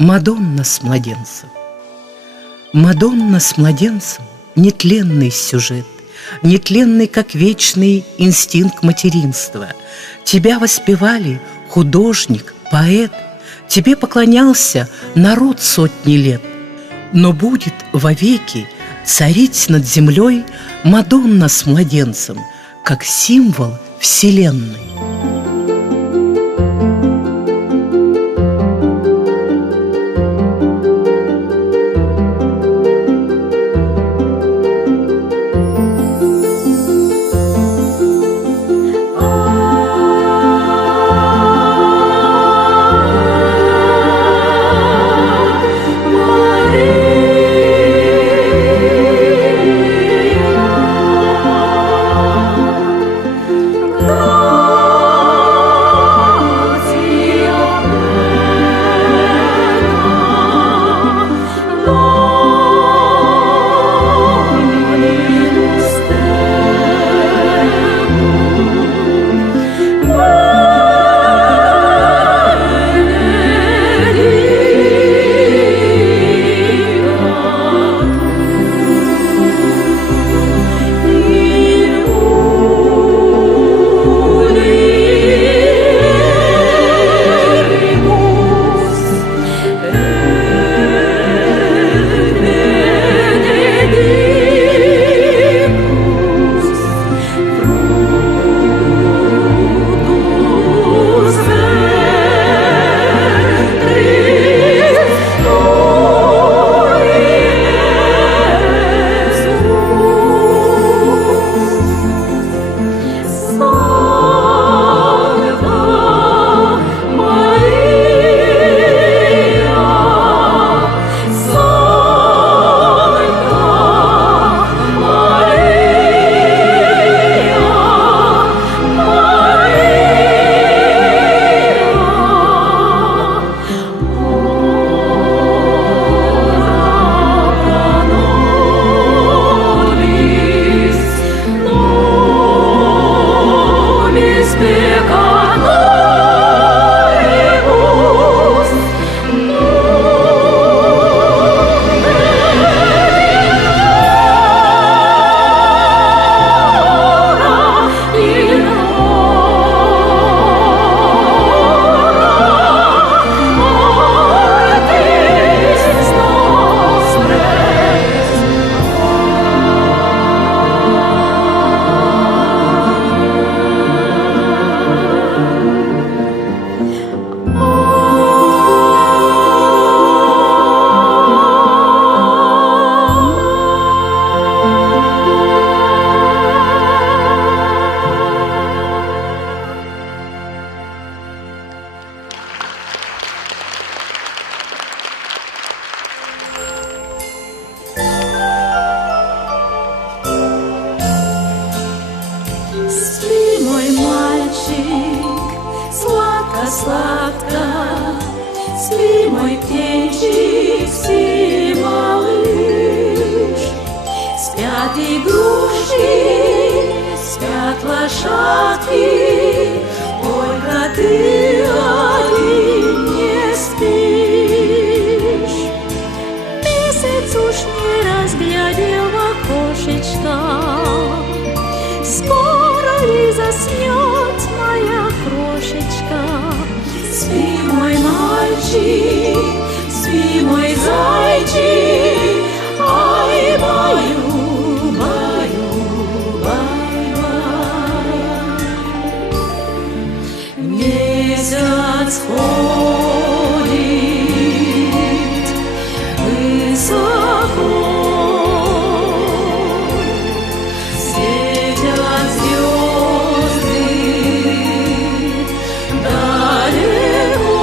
Мадонна с младенцем. Мадонна с младенцем — нетленный сюжет, нетленный, как вечный инстинкт материнства. Тебя воспевали художник, поэт, тебе поклонялся народ сотни лет. Но будет вовеки царить над землей Мадонна с младенцем, как символ вселенной. Сладко, спи, мой птенчик, спи, малыш. Спят игрушки, спят лошадки, только ты один не спишь. Месяц уж не разглядел в окошечко, скоро и заснет моя крошечка. Спи, мой мальчик, спи, мой зайчик, ай, баю, баю, бай-бай. Месяц ходит высоко, светят звезды далеко.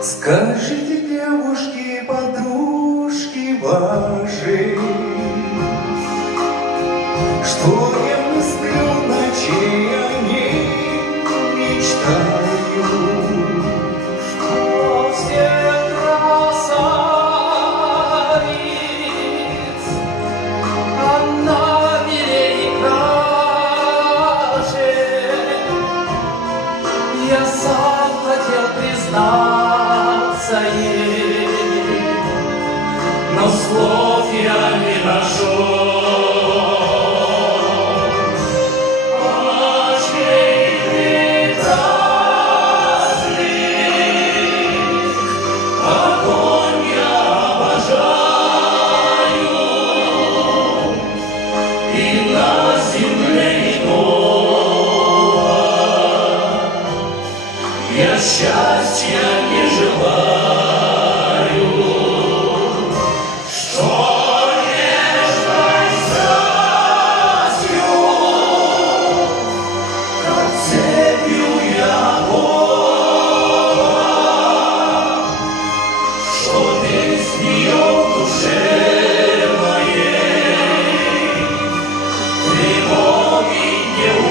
Скажите, девушки, подружки ваши, что я мыслю ночей о ней мечтаю, Что все красавиц она милее краше. Я сам хотел признаться ей, но слов я не нашел. Я счастья не желаю, что нежной страстью, как цепью я Бога, что без нее в душе моей тревоги не унять.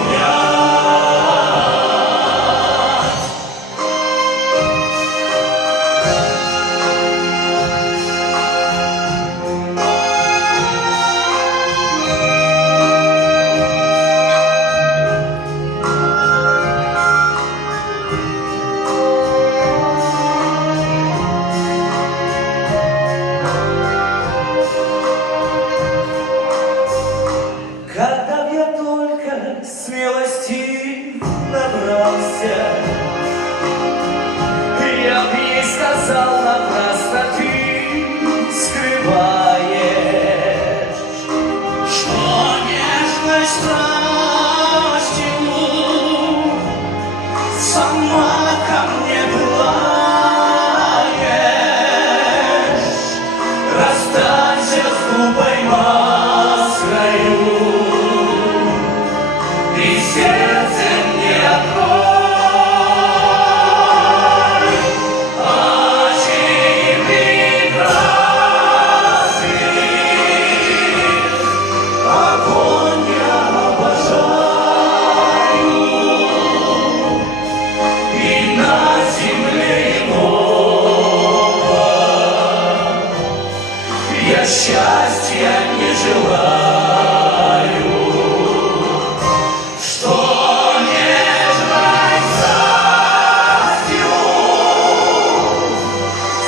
Когда б я только смелости набрался, я б ей сказал: напрасно ты скрываешь, что нежной страстью сама ко мне пылаешь. Расстанься с глупой маской и сердце мне открой. Очей прекрасных огонь я обожаю, и на земле иного я счастья не желаю, что нежной страстью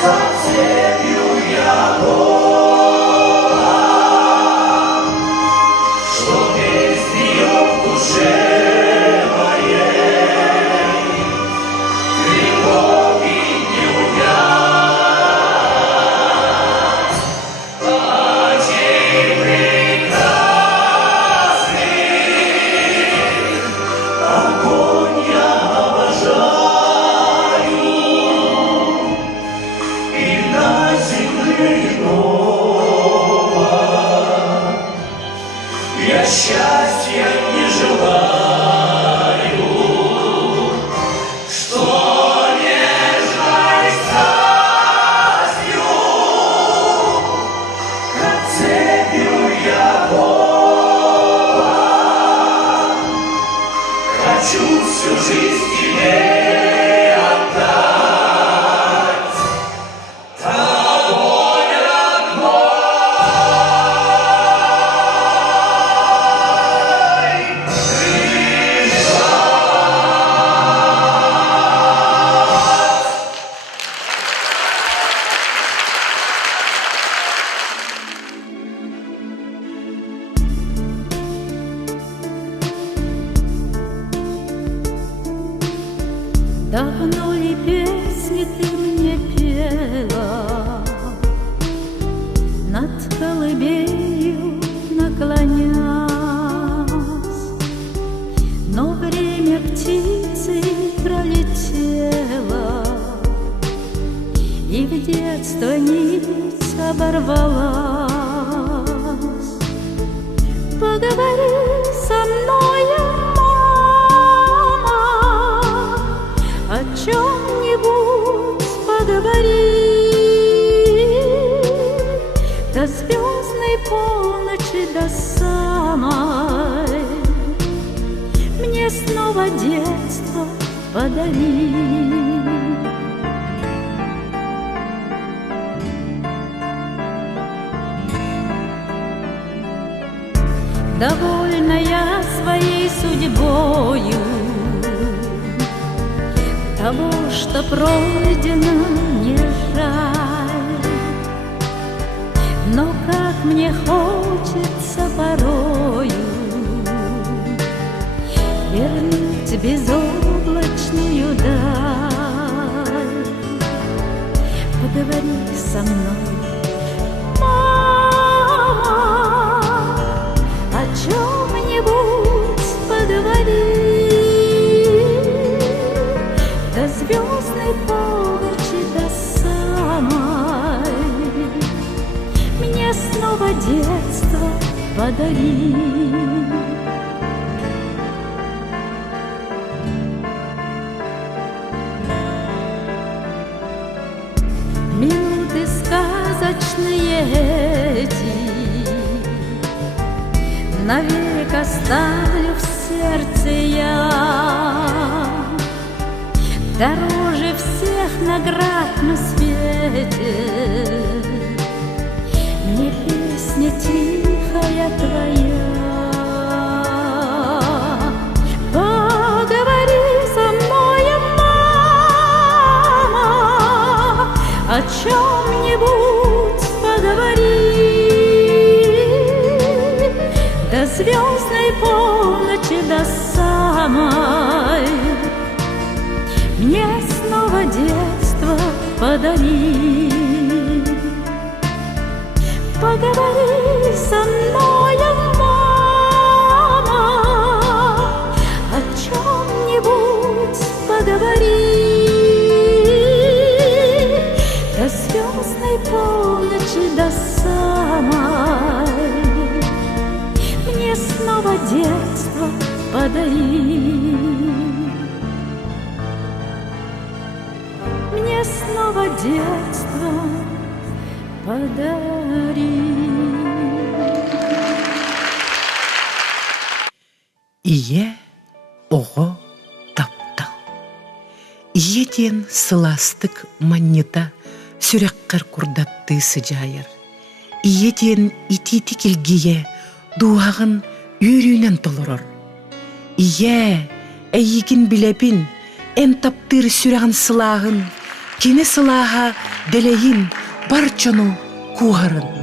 за цепью я Бога, что без нее в душе моей тревоги не унять. Очей прекрасных огонь я обожаю, и на земле иного я счастья не желаю, что нежной страстью как цепью я Бога хочу всю жизнь тебе отдать. Тобой родной прижат. Давно ли песни ты мне пела, над колыбелью наклонясь, но время птицы пролетело, и в детство нить оборвалась. Поговори со мною, мама, о чем-нибудь поговорим. поговори до звездной полночи, до самой. Мне снова детство подари. Довольная своей судьбою, того, что пройдено, не жаль. Но как мне хочется порою вернуть безоблачную даль. Поговори со мной, мама, о чем-нибудь поговори. До звездной полночи, до самой. Мне снова детство подари. Минуты сказочные эти навек оставлю в сердце я. Дороже всех наград на свете мне песня тихая твоя. Поговори со мной, мама, о чем-нибудь поговори. До звездной полночи, до самой. Мне снова детство подари. Поговори со мной, мама, о чем-нибудь поговори. До звездной полночи, до самой. Мне снова детство подари. Мне снова детство подари. Ие ого таптал. Ие ден сыластык маннета сүреккер курдатты сыжайыр. Ие ден итити килгие дуағын үйрүнен толорор. Ие әйігін білепін эн таптыр сүрәғын сылағын, кені сылаға делейін барчону куғарын.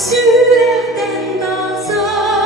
Sürerden nazar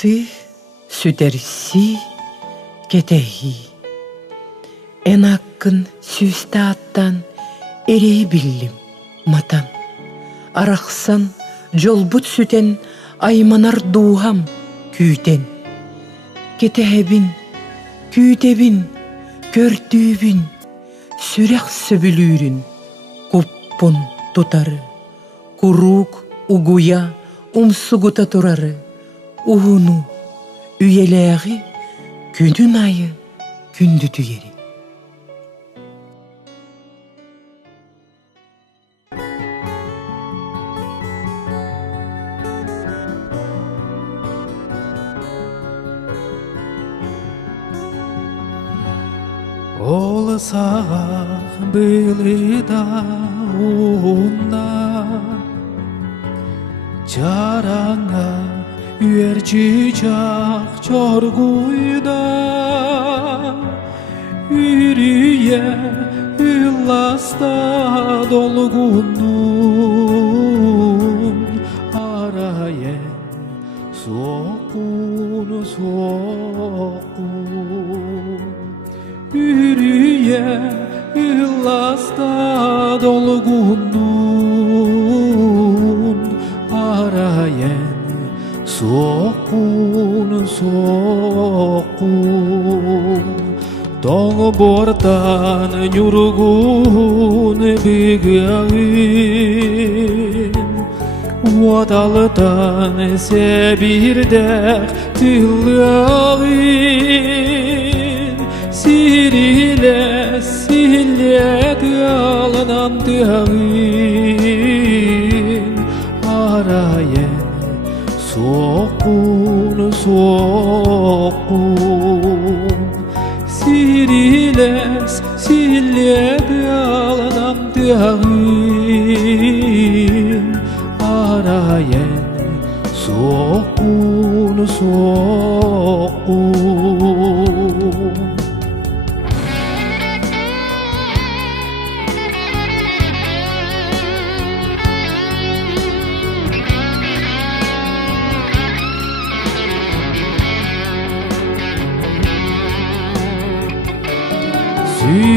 Асы, сүтерси, кетеhi. Эн аккын сүүсті аттан эрей биллим матан. Арақсан жолбут сүтен айманар дуухам күүтен. Кетехебин, күүтебин, көртүүбүн, сүрек сөбүлүүрүн, куппун тутары, курук угуя умсугута турары, ухуну, үйелеғи, күнүн айы, күндү түйери. Ол сағақ бұлыда уында Жараңа үйерчі жақ жоргуйда Үрие үлласта долгунун Арайен соқун Үрие ылласта долгунун Арайен соқун Тоң бордан нүргун бігін Уаталыдан себірдәк тылығын Сириле, силе тылынан тығын Арайен соқун Сирилес, силе тылынан тығын Арайен соқун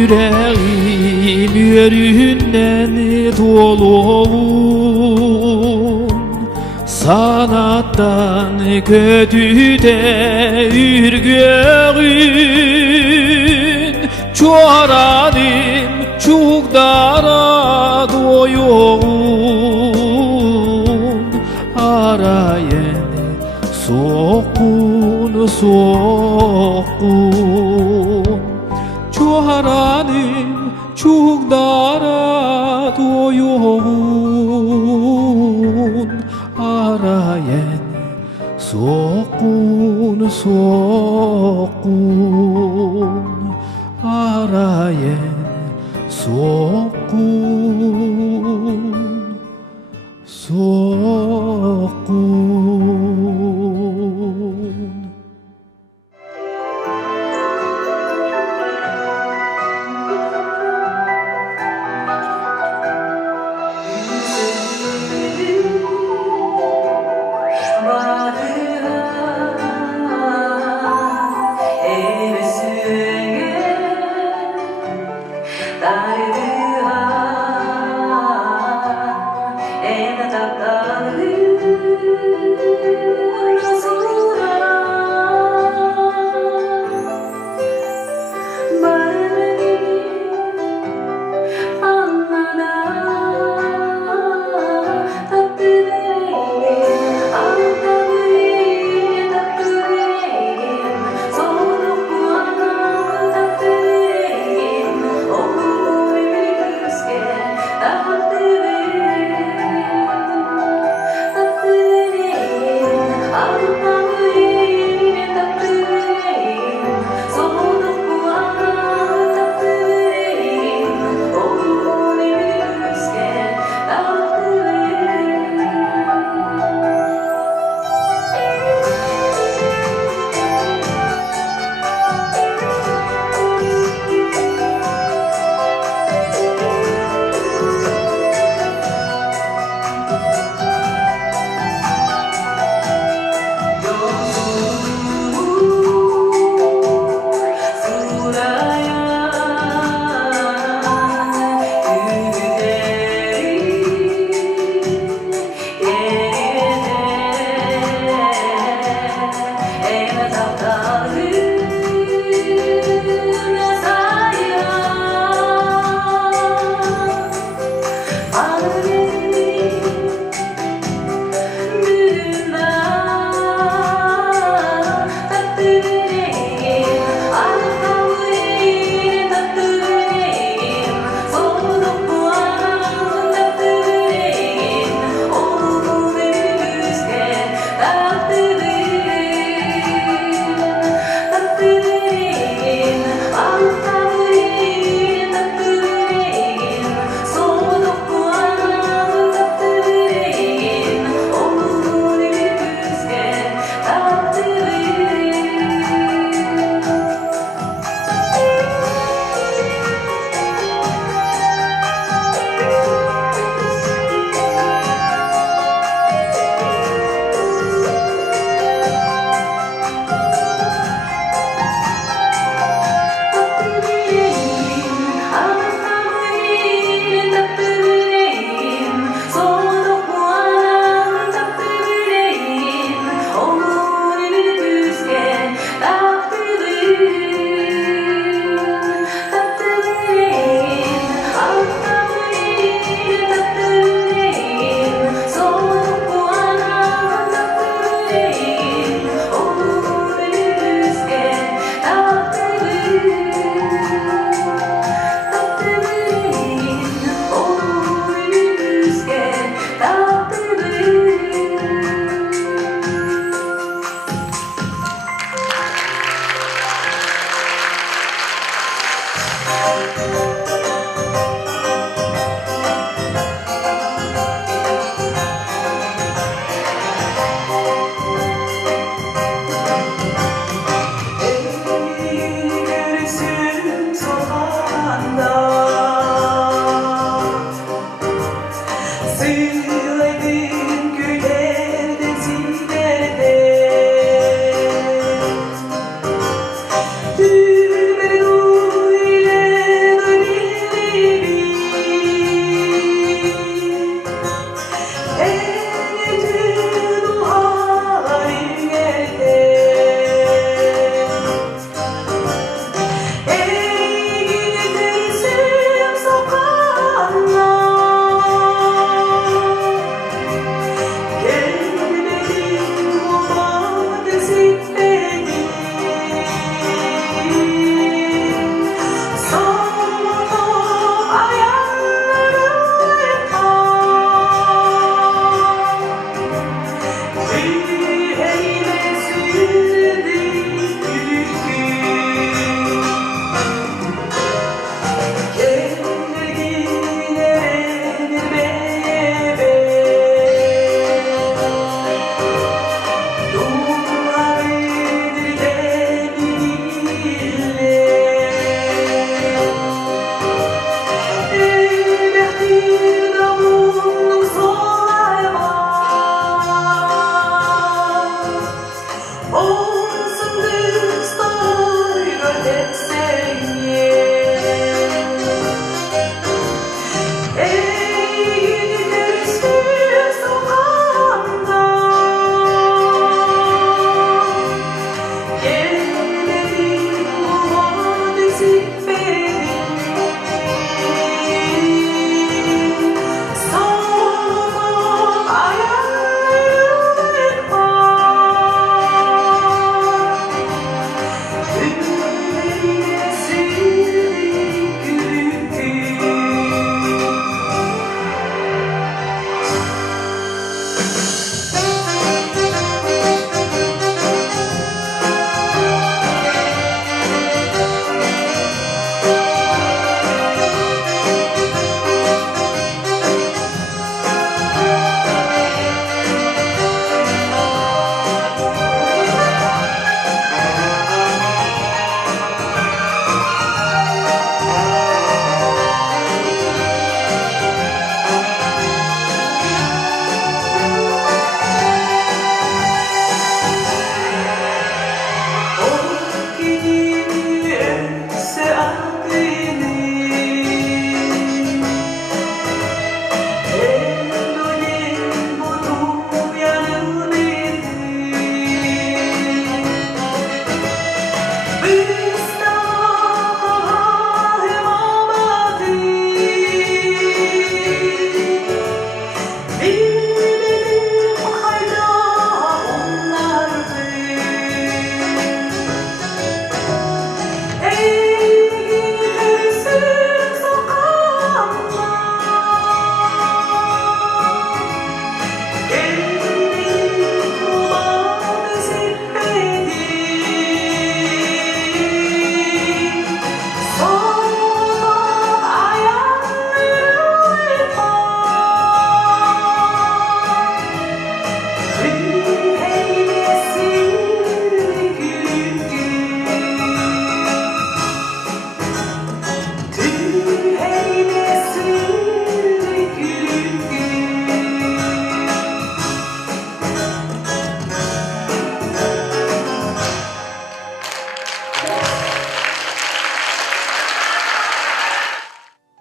Yüreğim yöründen doluğun Sanattan kötüde ürgün Çoğradım çukdara doyuğun Arayen soğukun Çoğradım çukdara doyuğun Arayen soğukun Arayen soğukun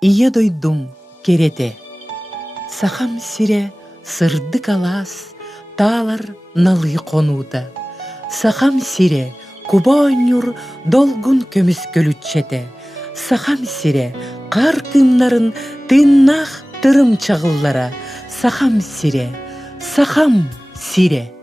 İye doydum kerete. Saham sire sırdı kalas, dağlar nalı konuda. Saham sire kuba oynur dolgun kömüs gölütçede. Saham sire kar kımların tınnak tırım çağıllara. Saham sire, saham sire.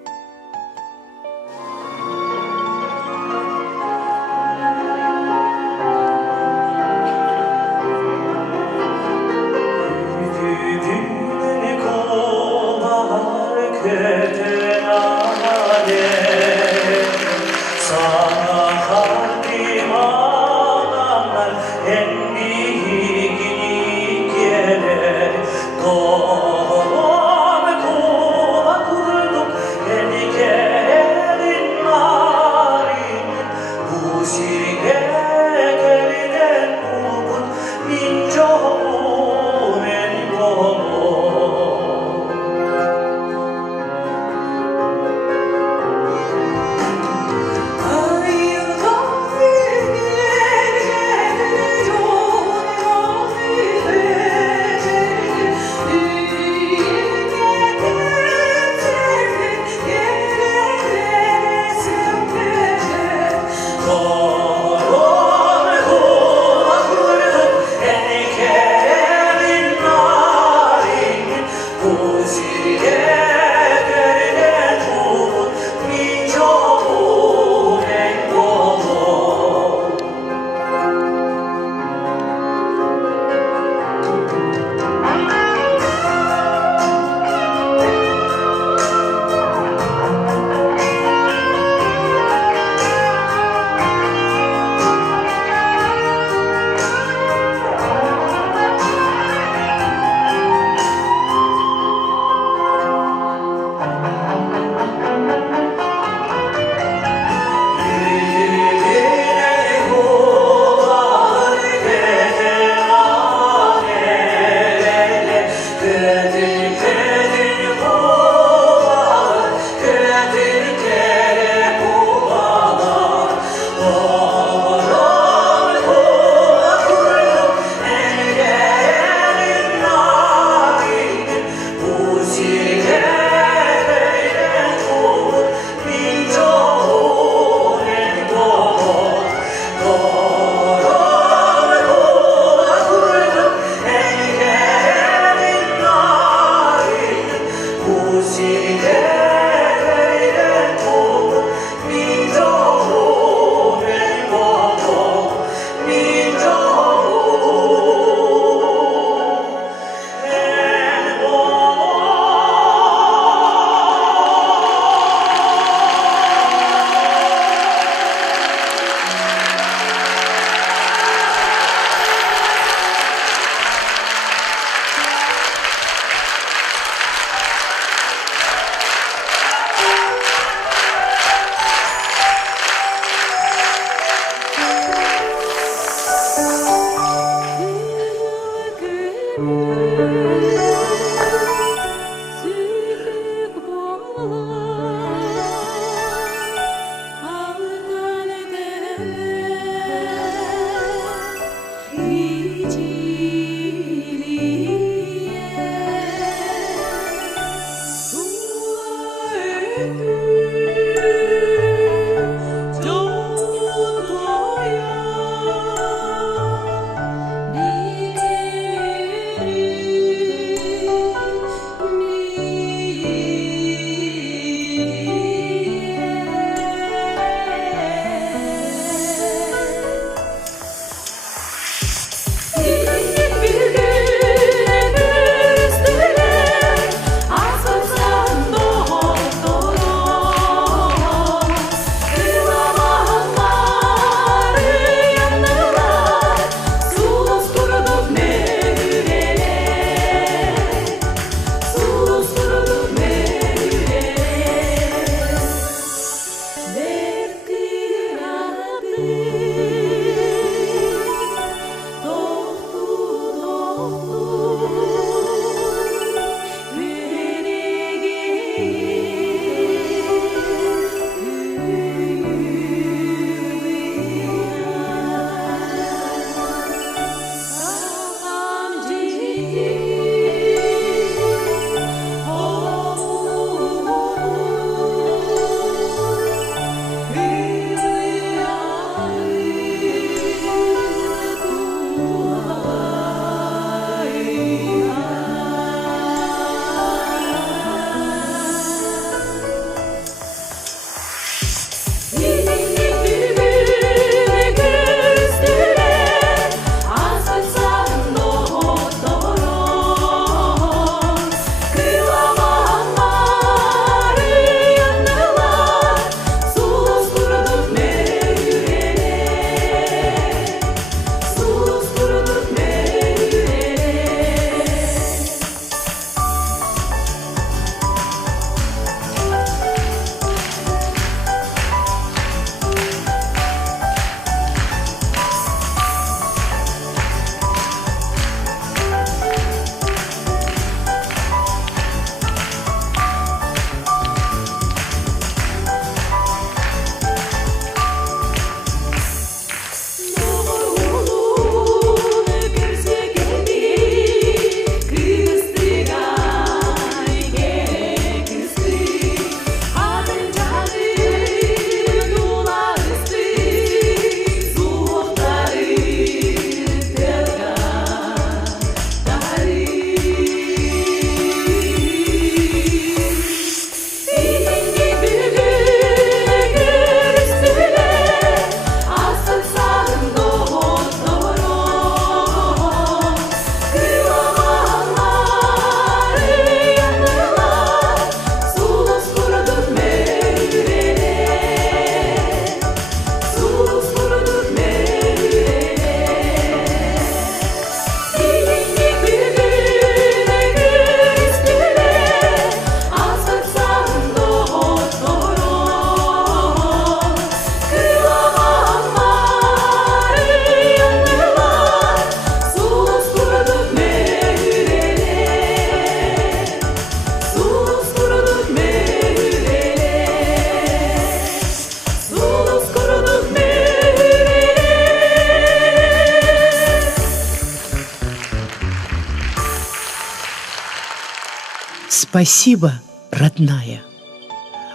Спасибо, родная.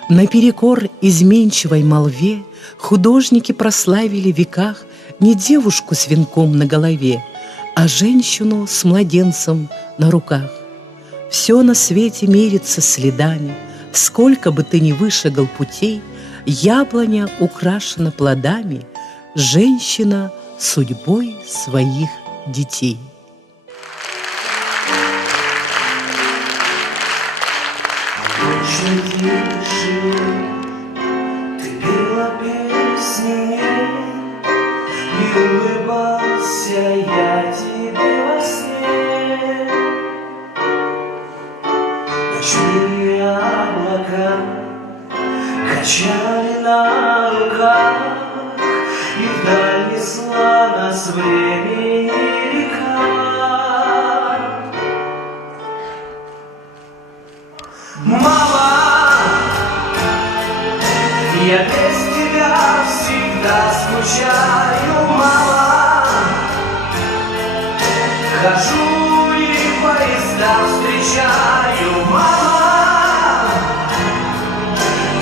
Наперекор изменчивой молве художники прославили в веках не девушку с венком на голове, а женщину с младенцем на руках. Все на свете мерится следами, сколько бы ты ни вышагал путей, яблоня украшена плодами, женщина судьбой своих детей. Очень тише ты пела песни мне, и улыбался я тебе во сне. Ночные облака качали на руках, и вдаль несла нас времени река. Мама, я без тебя всегда скучаю, мама. Хожу и поезда встречаю, мама.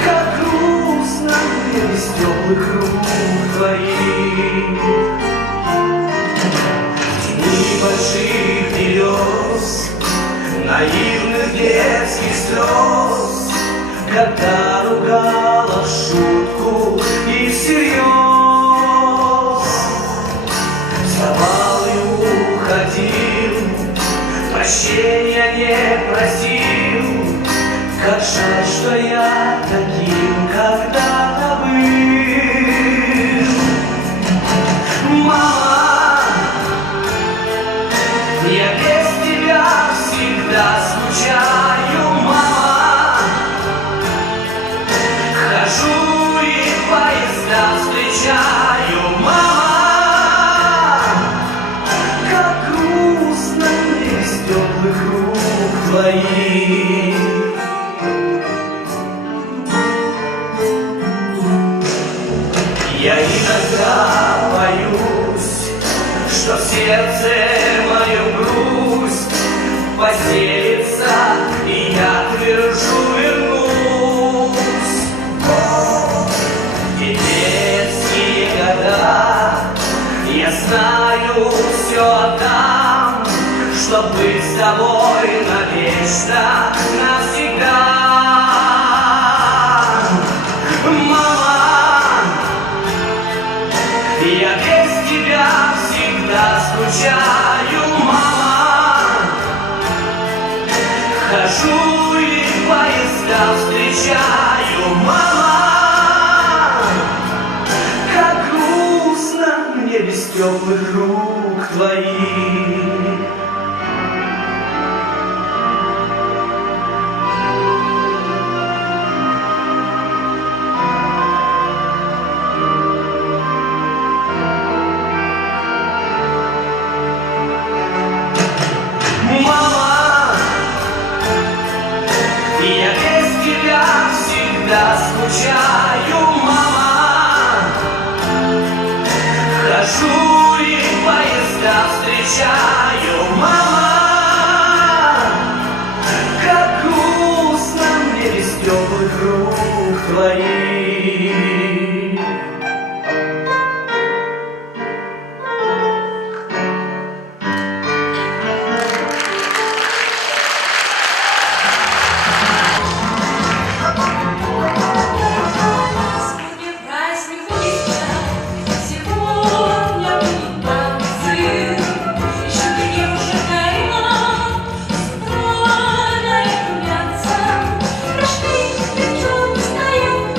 Как грустно мне без теплых рук твоих. В тени больших берез, наивных детских слез, когда ругала в шутку и всерьез, вставал и уходил, прощения не просил. Как жаль, что я таким когда-то был. Мама, я без тебя всегда скучаю, мама. Хожу и поезда встречаю, мама. Как грустно мне с теплых рук твоих. Я иногда боюсь, что в сердце моем грусть поселится, и я твержу вернусь. И детские года я знаю, все отдам, чтоб быть с тобой навечно, навсегда. Мама, я без тебя всегда скучаю, мама. Хожу и поезда встречаю, мама. Как грустно мне без теплых рук твоих. Мама, я без тебя всегда скучаю, мама. Хожу и поезда встречаю, мама. Как грустно мне без теплых рук твоих. Прошли, никто не встает.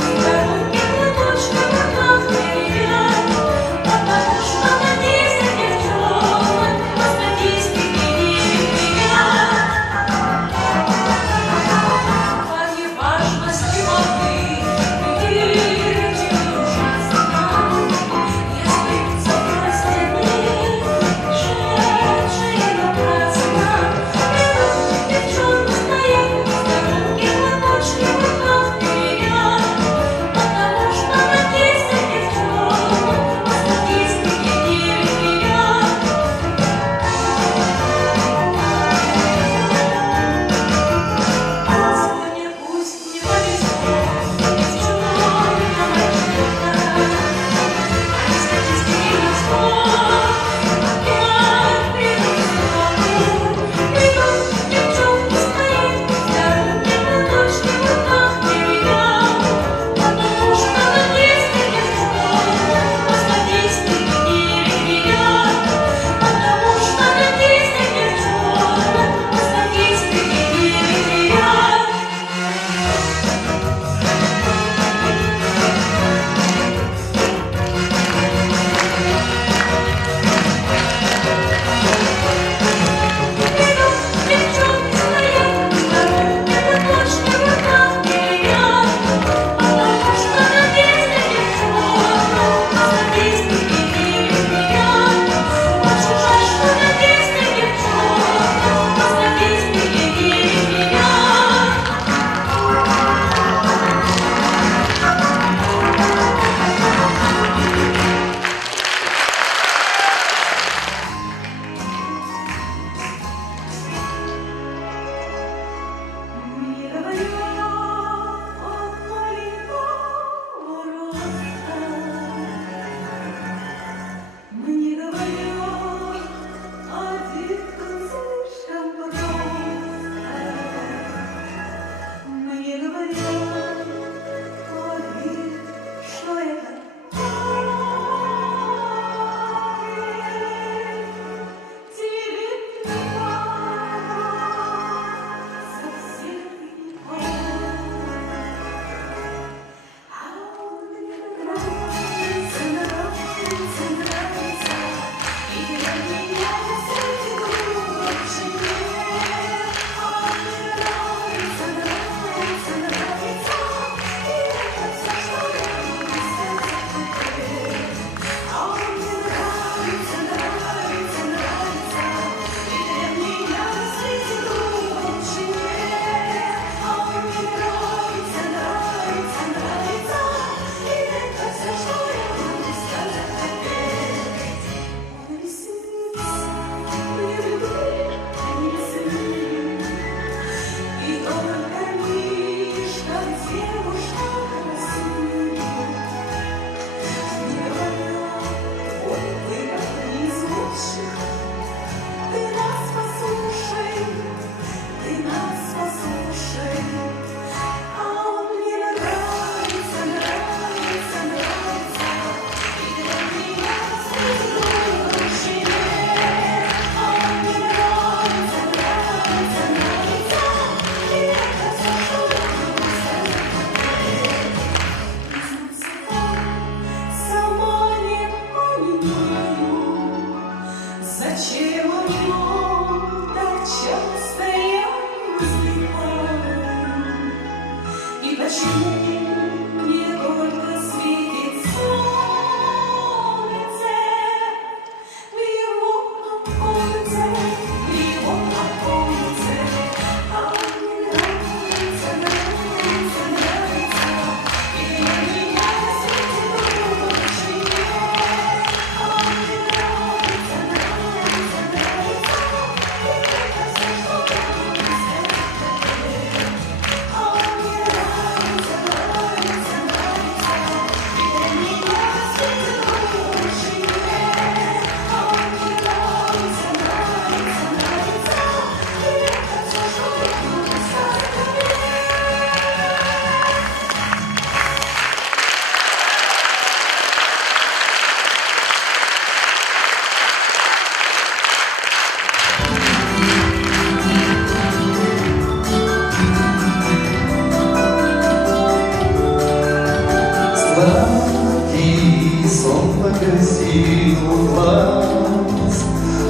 Сладкий сон погасил глаз,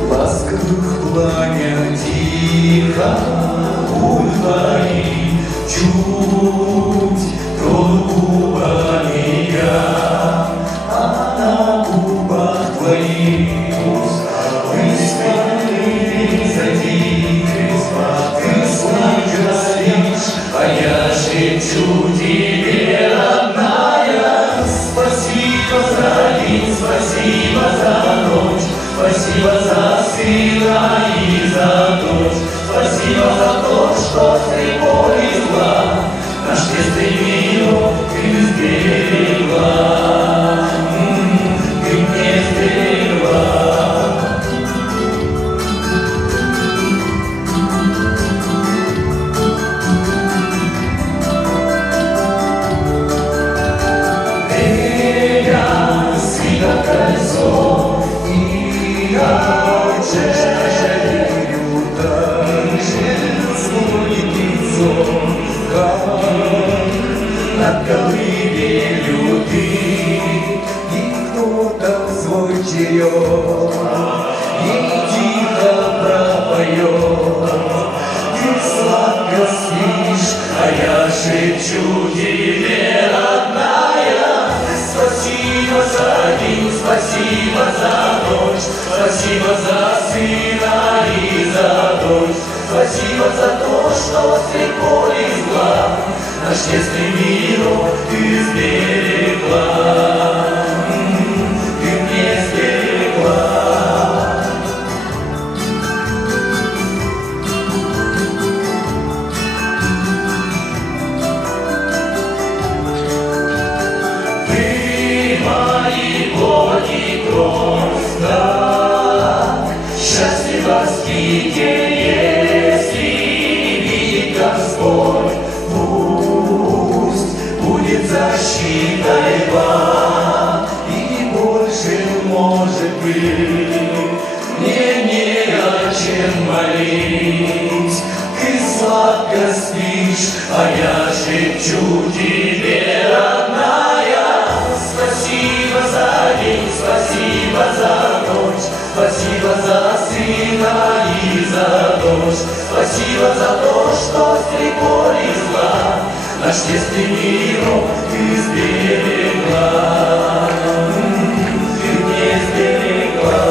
ласковых пламя тихо улыбай, чуть трону губами я, а на губах твоих выспали задикость, ты сладко спишь, а я шепчу тебе, родная, спасибо за день, спасибо за ночь, спасибо за сына и за дочь, спасибо за то, что ты повезла, наш честный мир ты сберегла, ты мне сберегла. Кольцо, и я жалею также свое лицо, как над колыбелью ты, и кто-то свой черед ей тихо пропоет. Ты сладко спишь, а я шепчу тебе, родная, спасибо за день, спасибо за ночь, спасибо за сына и за дочь, спасибо за то, что ты повезла, наш честный мир ты сберегла, ты мне сберегла. Счастливо спите, если видит Господь, пусть будет защитой вам, и больше может быть мне не о чем молить. Ты сладко спишь, а я шепчу тебе, родная, спасибо за день, спасибо за ночь, спасибо за сына и за дочь, спасибо за то, что ты повезла, наш честный мир ты сберегла, ты мне сберегла.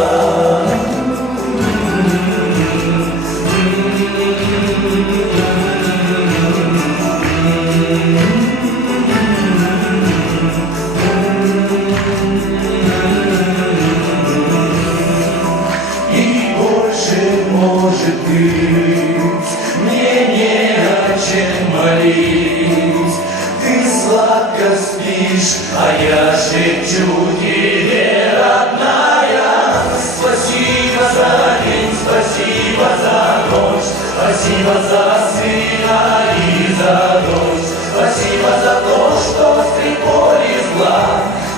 Может быть, мне не о чем молить. Ты сладко спишь, а я шепчу тебе, родная, спасибо за день, спасибо за ночь, спасибо за сына и за дочь, спасибо за то, что ты повезла,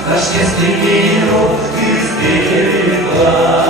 наш честный мир ты сберегла.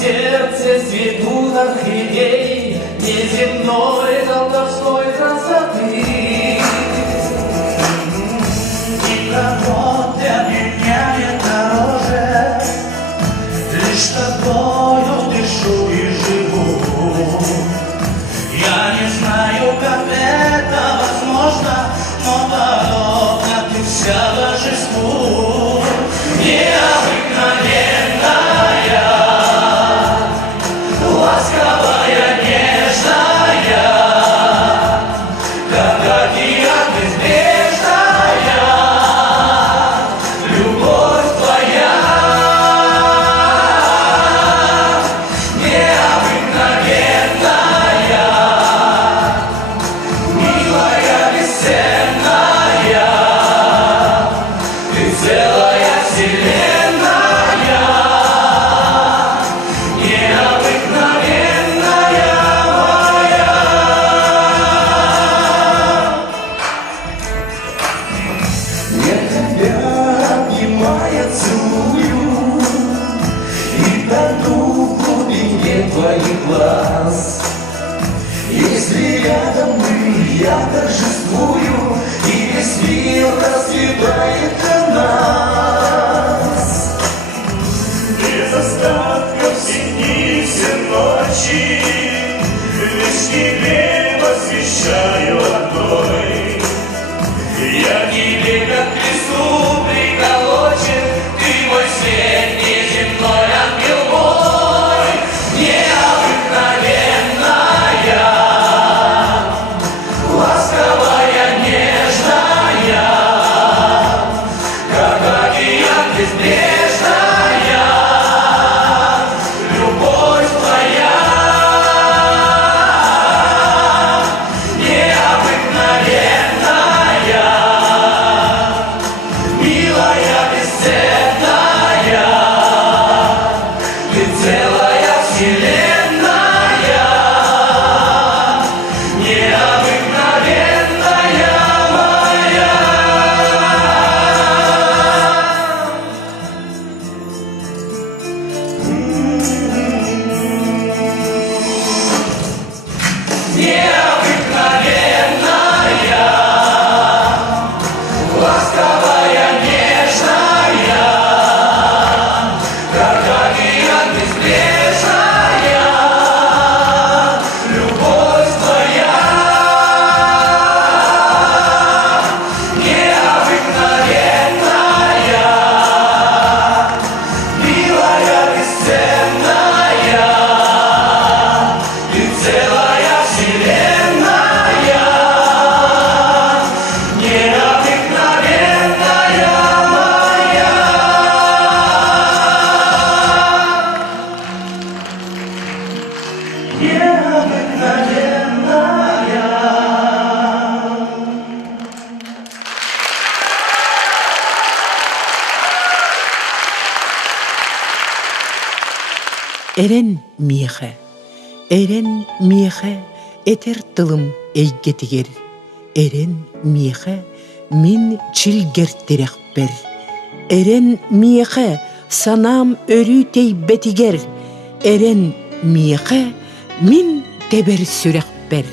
сердце цветут орхидей неземной колдовской красоты. Никого для меня нет дороже, лишь тобою дышу и живу. Я не знаю, как это возможно, но подобно ты вся божеству. Необыкновенная, ласковая, нежная, как океан безбрежная, любовь твоя. Необыкновенная, милая, бесценная, ты целая вселенная. Твоих глаз. Если рядом мы, я торжествую, и весь мир расцветает для нас. Без остатков все дни, все ночи, лишь тебе посвящаю одной. Я тебе как к кресту приколочен, ты мой свет, неземной ангел мой. Необыкновенная, ласковая, нежная, как океан безбрежная, любовь твоя. Необыкновенная, милая, бесценная, ты целая вселенная. Эрен миэхэ, этер тылым эйгетигер. Эрен миэхэ, мин чилгертирекпер. Эрен миэхэ, санам өрү тейбетигер. Эрен миэхэ, мин тебер сүрекпер.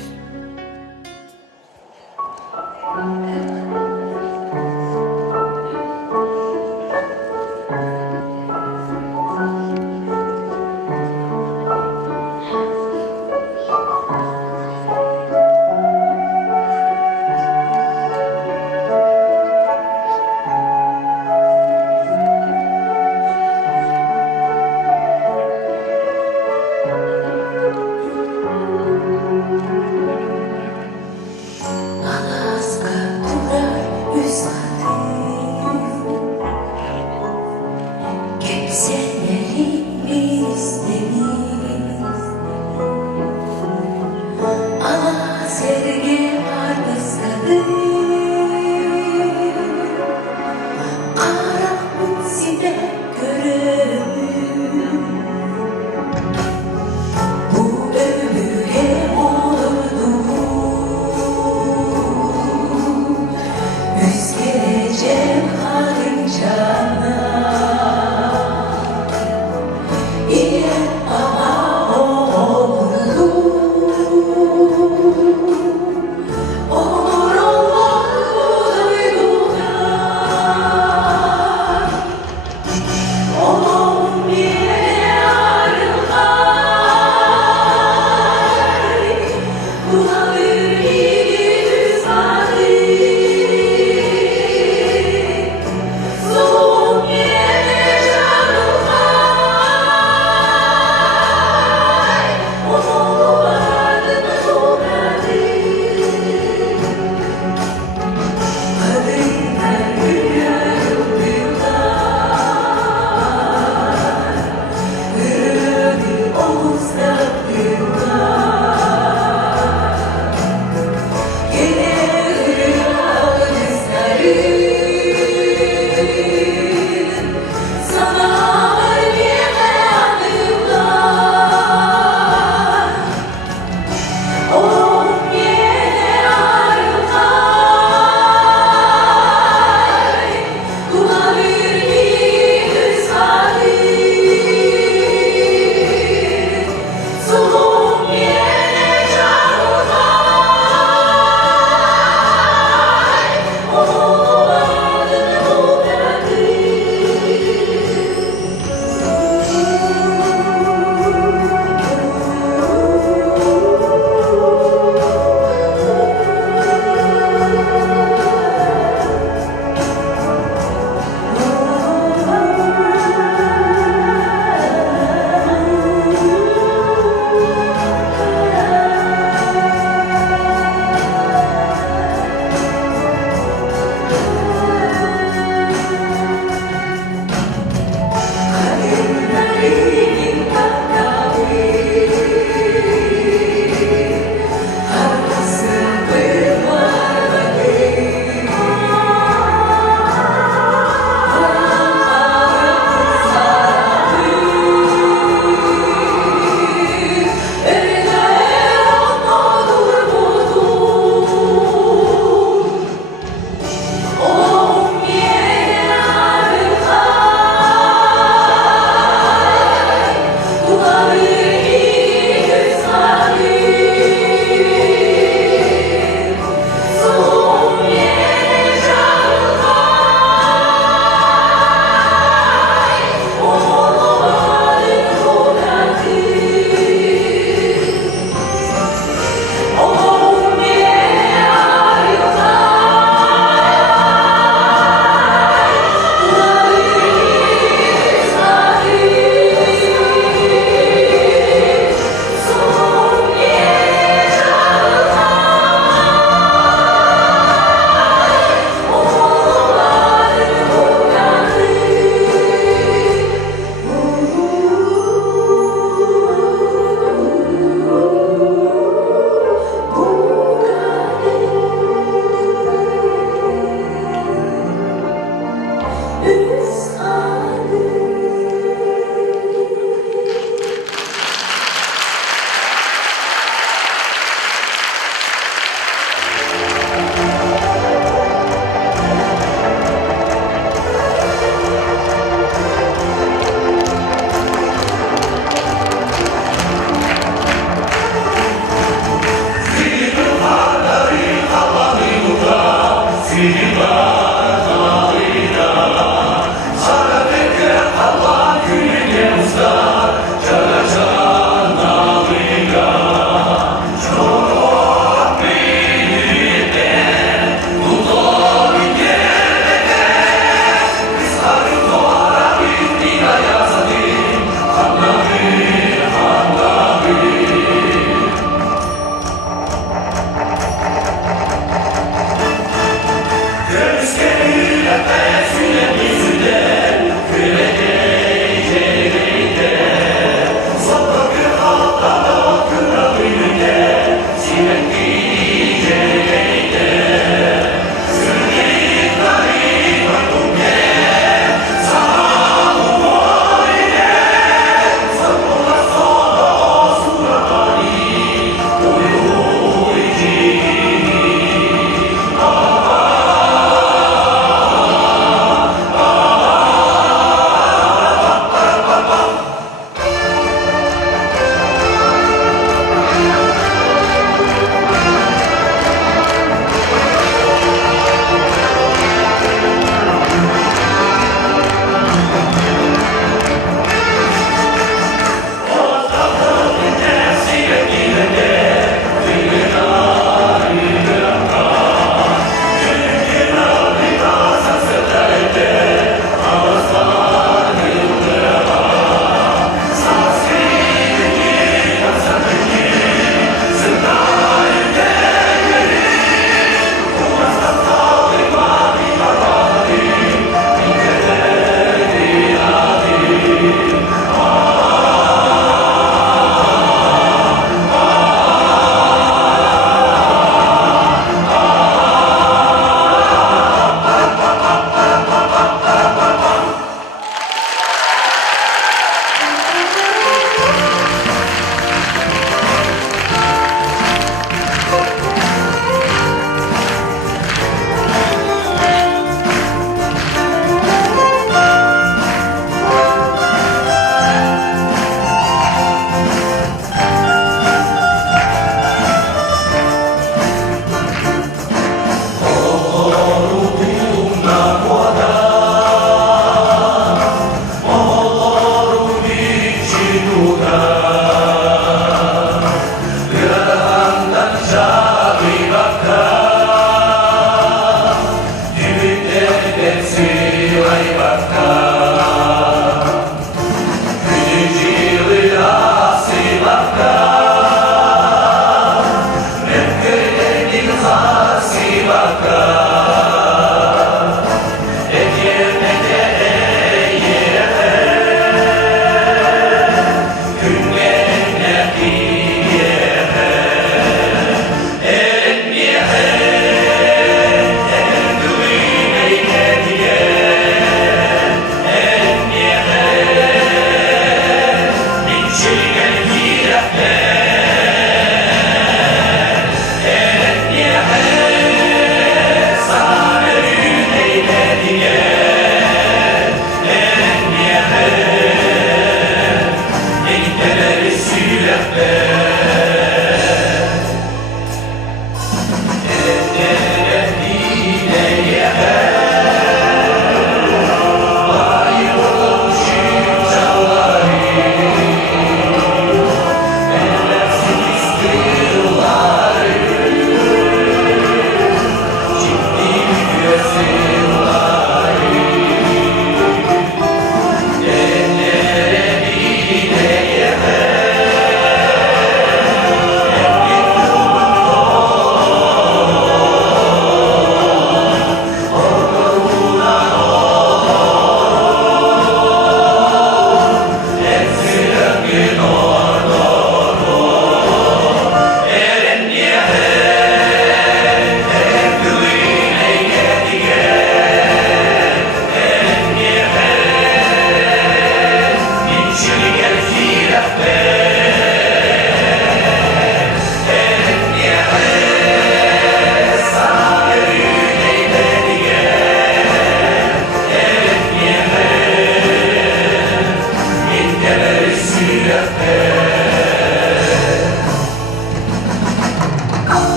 Мама,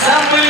Ансамбль